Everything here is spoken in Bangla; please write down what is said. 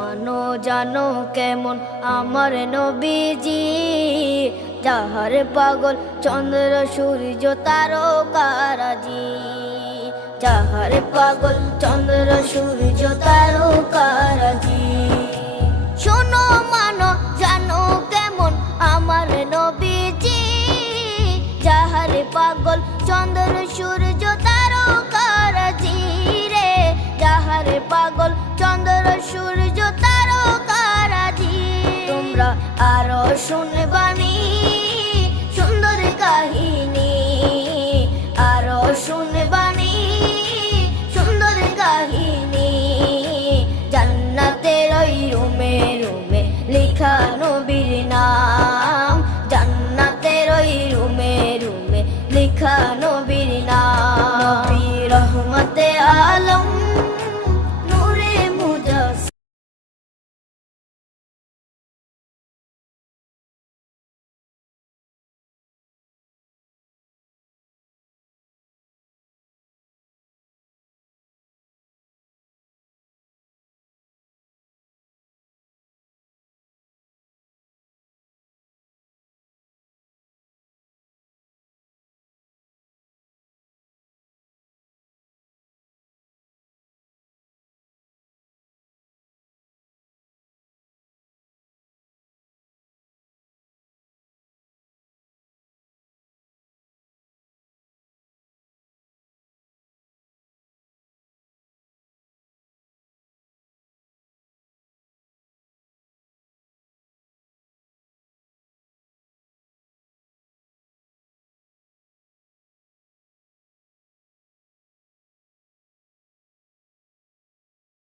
মানো জানো কেমন আমার নবীজি, যাহার পাগল চন্দ্র সূর্য তারকারাজি, যাহার পাগল চন্দ্র সূর্য তারকারাজি। শোনো মানো জানো কেমন আমার নবীজি, যাহার পাগল চন্দ্র সূর্য তারকারাজি রে, যাহার পাগল চন্দ্র সূর্য তারকারাজি। তোমরা আরো শুনে